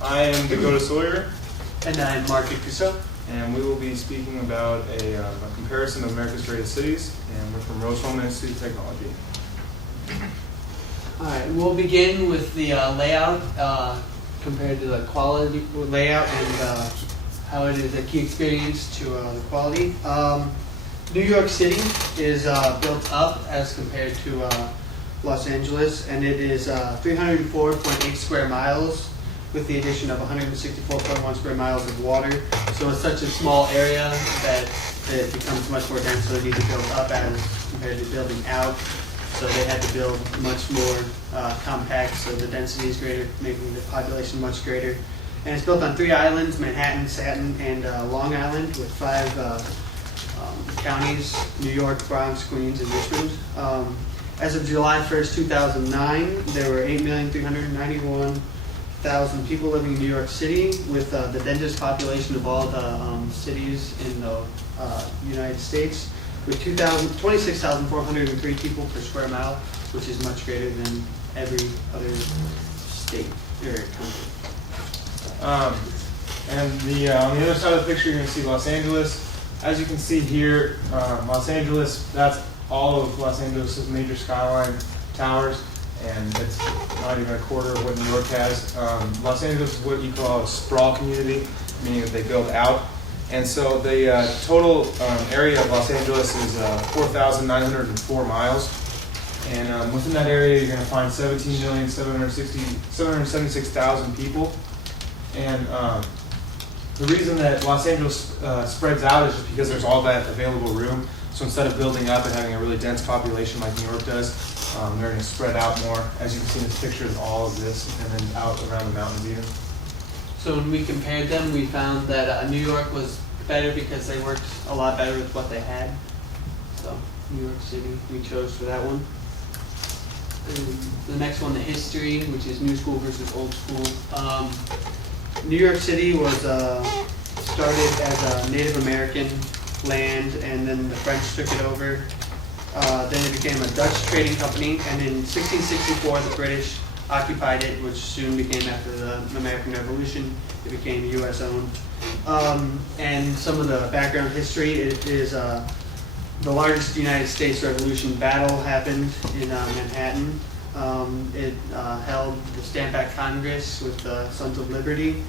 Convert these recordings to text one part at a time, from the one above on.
I am Gutgesell, And I'm Gutgesell. and we will be speaking about a comparison of America's greatest cities, and we're from Rose-Hulman Institute of Technology. All right, we'll begin with the layout compared to the quality layout and how it is a key experience to the quality. New York City is built up as compared to Los Angeles, and it is 304.8 square miles with the addition of 164.1 square miles of water. So it's such a small area that it becomes much more dense, so they need to build up as compared to building out. So they had to build much more compact, so the density is greater, making the population much greater. And it's built on 3 islands, Manhattan, Staten, and Long Island, with 5 counties, New York, Bronx, Queens, and Richmond. As of July 1st, 2009, there were 8,391,000 people living in New York City, with the densest population of all the cities in the United States, with 26,403 people per square mile, which is much greater than every other state or country. And on the other side of the picture, you're going to see Los Angeles. As you can see here, Los Angeles, that's all of Los Angeles' major skyline towers, and it's not even a quarter of what New York has. Los Angeles is what you call a sprawl community, meaning that they build out. And so the total area of Los Angeles is 4,904 miles. And within that area, you're going to find 17,776,000 people. And the reason that Los Angeles spreads out is just because there's all that available room. So instead of building up and having a really dense population like New York does, they're going to spread out more. As you can see in this picture, all of this, and then out around the mountains even. So when we compared them, we found that New York was better because they worked a lot better with what they had. So New York City we chose for that one. And the next one, the history, which is new school versus old school. New York City was started as a Native American land, and then the French took it over. Then it became a Dutch trading company, and in 1664 the British occupied it, which soon became, after the American Revolution, it became U.S. owned. And some of the background history, it is the largest United States Revolution battle happened in Manhattan. It held the Stamp Act Congress with the Sons of Liberty.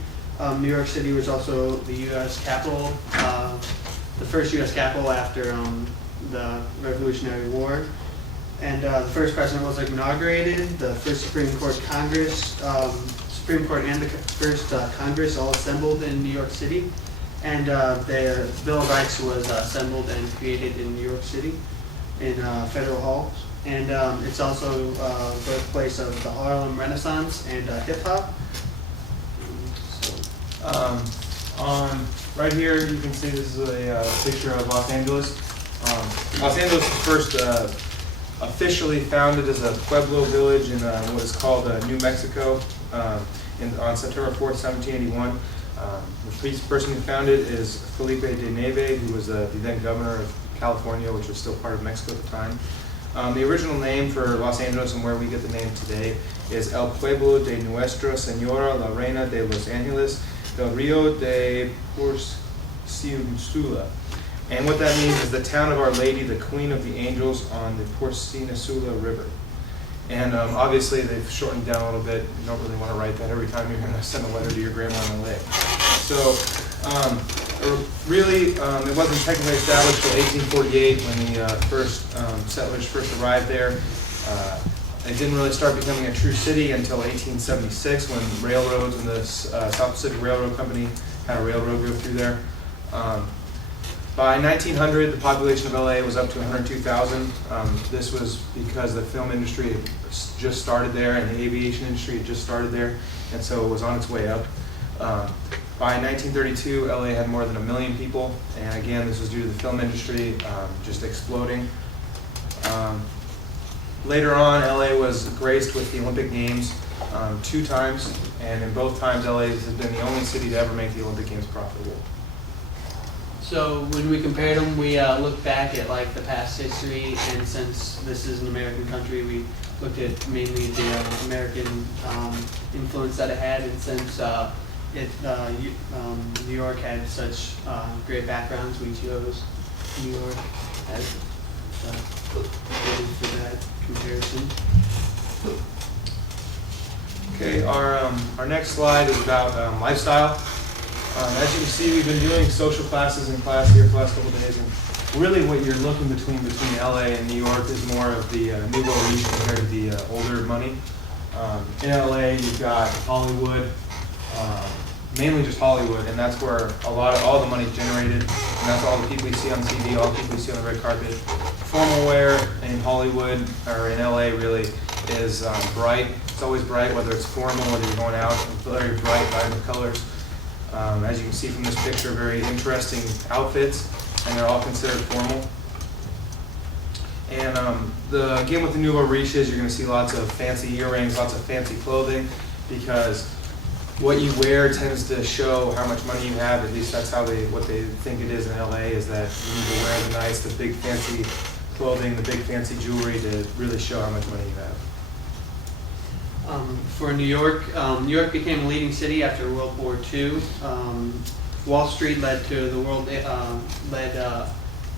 New York City was also the U.S. capital, the first U.S. capital after the Revolutionary War. And the first president was inaugurated. The first Supreme Court Congress, Supreme Court and the first Congress all assembled in New York City. And the Bill of Rights was assembled and created in New York City in Federal Hall. And it's also the birthplace of the Harlem Renaissance and hip hop. Right here, you can see this is a picture of Los Angeles. Los Angeles was first officially founded as a Pueblo village in what is called New Mexico on September 4th, 1781. The person who founded it is Felipe de Neve, who was the then governor of California, which was still part of Mexico at the time. The original name for Los Angeles and where we get the name today is El Pueblo de Nuestra Señora la Reina de Los Angeles del Rio de Porciúncula. And what that means is the town of Our Lady, the Queen of the Angels on the Porciúncula River. And obviously they've shortened down a little bit. You don't really want to write that every time you're going to send a letter to your grandma in LA. So really, it wasn't technically established until 1848 when the first settlers first arrived there. It didn't really start becoming a true city until 1876 when railroads and the South Pacific Railroad Company had a railroad go through there. By 1900, the population of LA was up to 102,000. This was because the film industry had just started there and the aviation industry had just started there, and so it was on its way up. By 1932, LA had more than 1 million people, and again, this was due to the film industry just exploding. Later on, LA was graced with the Olympic Games 2 times, and in both times, LA has been the only city to ever make the Olympic Games profitable. So when we compared them, we looked back at like the past history, and since this is an American country, we looked at mainly the American influence that it had, and since New York had such great backgrounds, we chose New York as for that comparison. Okay, our next slide is about lifestyle. As you can see, we've been doing social classes in class here for the last couple of days, and really what you're looking between LA and New York is more of the nouveau riche compared to the older money. In LA, you've got Hollywood, mainly just Hollywood, and that's where all the money is generated, and that's all the people you see on TV, all the people you see on the red carpet. Formal wear in Hollywood, or in LA really, is bright. It's always bright, whether it's formal, whether you're going out, very bright, vibrant colors. As you can see from this picture, very interesting outfits, and they're all considered formal. And again, with the nouveau riches, you're going to see lots of fancy earrings, lots of fancy clothing, because what you wear tends to show how much money you have. At least that's what they think it is in LA, is that you need to wear the big fancy clothing, the big fancy jewelry to really show how much money you have. For New York, New York became a leading city after World War II. Wall Street led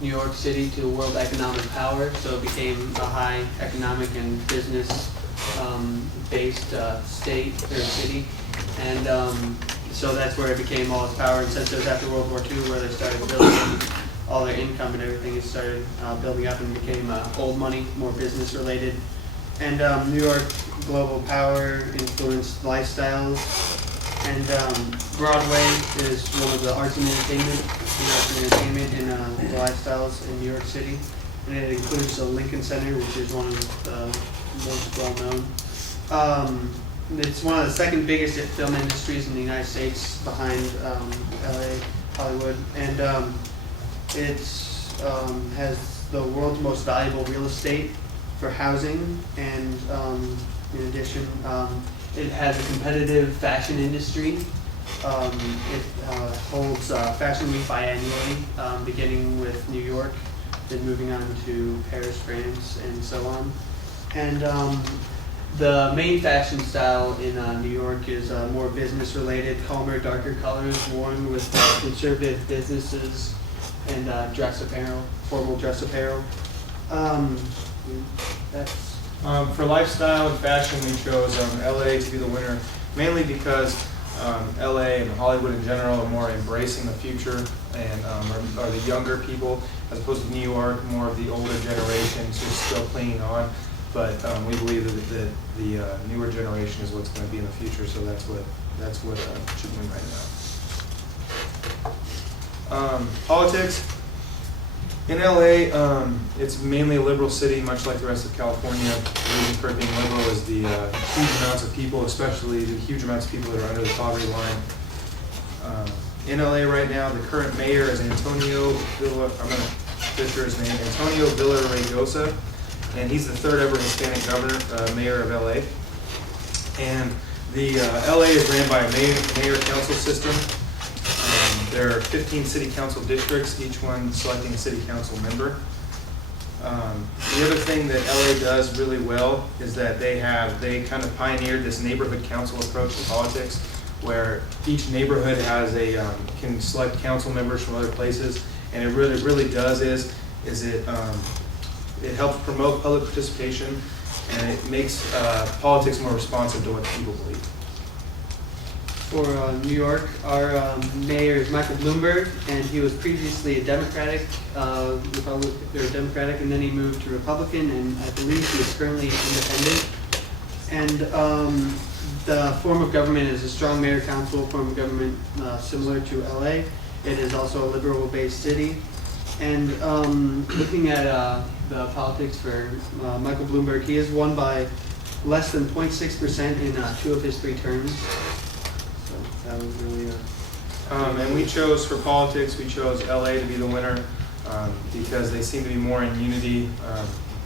New York City to world economic power, so it became a high economic and business based state or city, and so that's where it became all its power. And since it was after World War II, where they started building all their income and everything, it started building up and became old money, more business related. And New York global power influenced lifestyles, and Broadway is one of the arts and entertainment in the lifestyles in New York City, and it includes the Lincoln Center, which is one of the most well known. It's one of the second biggest film industries in the United States, behind LA, Hollywood, and it has the world's most valuable real estate for housing, and in addition, it has a competitive fashion industry. It holds Fashion Week biannually, beginning with New York, then moving on to Paris, France, and so on. And the main fashion style in New York is more business related, calmer, darker colors worn with conservative businesses and dress apparel, formal dress apparel. For lifestyle and fashion, we chose LA to be the winner, mainly because LA and Hollywood in general are more embracing the future and are the younger people, as opposed to New York, more of the older generations who are still clinging on. But we believe that the newer generation is what's going to be in the future, so that's what should win right now. Politics. In LA, it's mainly a liberal city, much like the rest of California. The reason for it being liberal is the huge amounts of people, especially the huge amounts of people that are under the poverty line. In LA right now, the current mayor is Antonio Villaraigosa, and he's the third ever Hispanic governor, mayor of LA. And the LA is ran by a mayor-council system. There are 15 city council districts, each one selecting a city council member. The other thing that LA does really well is that they kind of pioneered this neighborhood council approach to politics, where each neighborhood has can select council members from other places, and it really does is it helps promote public participation, and it makes politics more responsive to what people believe. For New York, our mayor is Michael Bloomberg, and he was previously a Democratic, and then he moved to Republican, and I believe he is currently independent. And the form of government is a strong mayor-council form of government, similar to LA. It is also a liberal-based city. And looking at the politics for Michael Bloomberg, he has won by less than 0.6% in 2 of his 3 terms. That was really and we chose, for politics, we chose LA to be the winner because they seem to be more in unity.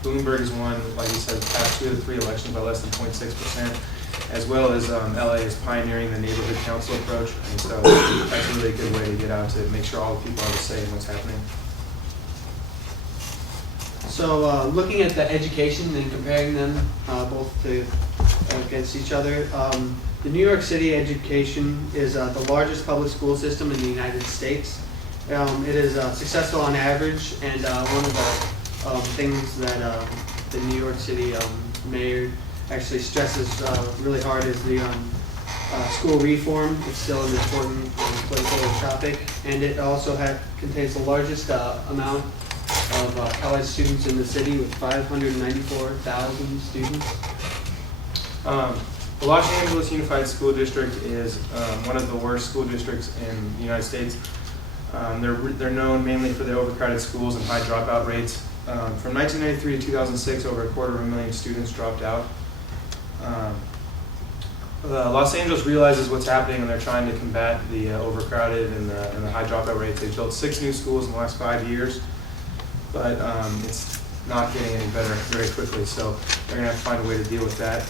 Bloomberg has won, like you said, the past 2 of the 3 elections by less than 0.6%, as well as LA is pioneering the neighborhood council approach, and so that's a really good way to get out to make sure all the people have a say in what's happening. So looking at the education and comparing them both against each other, the New York City education is the largest public school system in the United States. It is successful on average, and one of the things that the New York City mayor actually stresses really hard is the school reform. It's still an important political topic, and it also contains the largest amount of college students in the city with 594,000 students. The Los Angeles Unified School District is one of the worst school districts in the United States. They're known mainly for their overcrowded schools and high dropout rates. From 1993 to 2006, over 250,000 students dropped out. Los Angeles realizes what's happening, and they're trying to combat the overcrowded and the high dropout rates. They've built 6 new schools in the last 5 years, but it's not getting any better very quickly, so they're going to have to find a way to deal with that.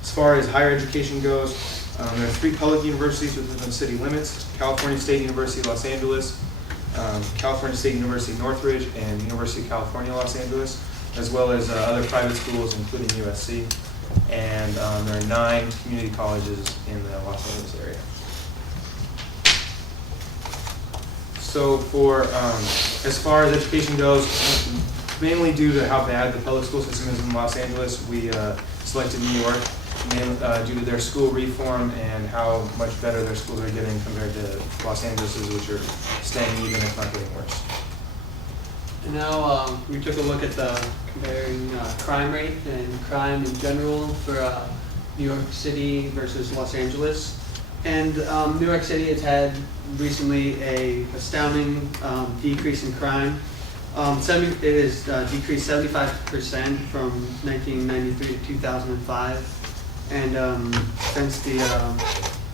As far as higher education goes, there are 3 public universities within the city limits: California State University, Los Angeles, California State University, Northridge, and University of California, Los Angeles, as well as other private schools, including USC. And there are 9 community colleges in the Los Angeles area. So as far as education goes, mainly due to how bad the public school system is in Los Angeles, we selected New York due to their school reform and how much better their schools are getting compared to Los Angeles's, which are staying even, if not getting worse. And now we took a look at comparing crime rate and crime in general for New York City versus Los Angeles. And New York City has had recently a astounding decrease in crime. It has decreased 75% from 1993 to 2005. And since the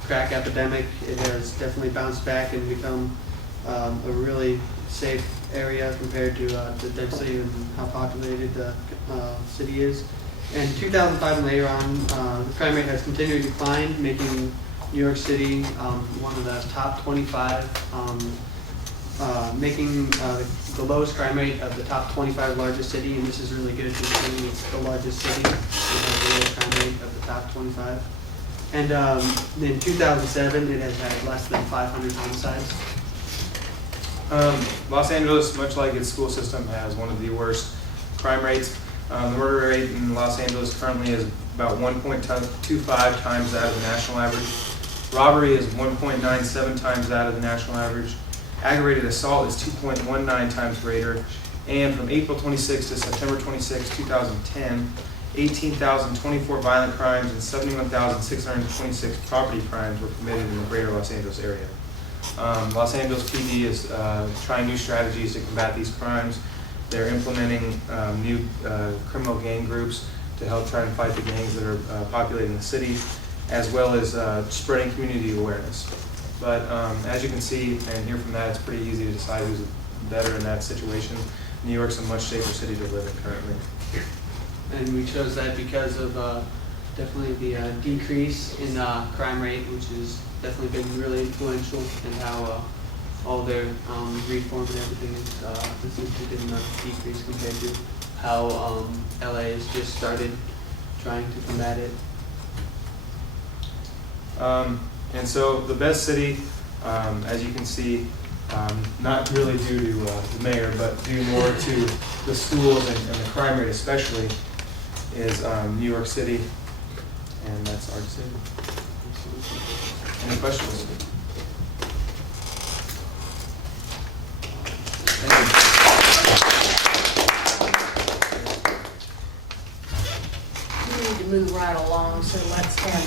crack epidemic, it has definitely bounced back and become a really safe area compared to the density and how populated the city is. And 2005 and later on, the crime rate has continued to decline, making New York City one of the top 25, making the lowest crime rate of the top 25 largest city, and this is really good considering it's the largest city. It has the lowest crime rate of the top 25. And in 2007, it has had less than 500 homicides. Los Angeles, much like its school system, has one of the worst crime rates. The murder rate in Los Angeles currently is about 1.25 times that of the national average. Robbery is 1.97 times that of the national average. Aggravated assault is 2.19 times greater. And from April 26 to September 26, 2010, 18,024 violent crimes and 71,626 property crimes were committed in the greater Los Angeles area. Los Angeles PD is trying new strategies to combat these crimes. They're implementing new criminal gang groups to help try and fight the gangs that are populating the city, as well as spreading community awareness. But as you can see and hear from that, it's pretty easy to decide who's better in that situation. New York's a much safer city to live in currently. And we chose that because of definitely the decrease in crime rate, which has definitely been really influential in how all their reform and everything is essentially been decreased compared to how LA has just started trying to combat it. And so the best city, as you can see, not really due to the mayor, but due more to the schools and the crime rate especially, is New York City, and that's our decision. Any questions? We need to move right along, so let's have